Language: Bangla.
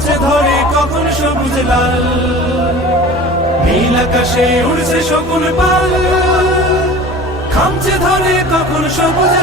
খামছে ধরে কখন সবুজ লাল? নীল আকাশে উড়ছে শকুন পাল। খামছে ধরে কখন সবুজ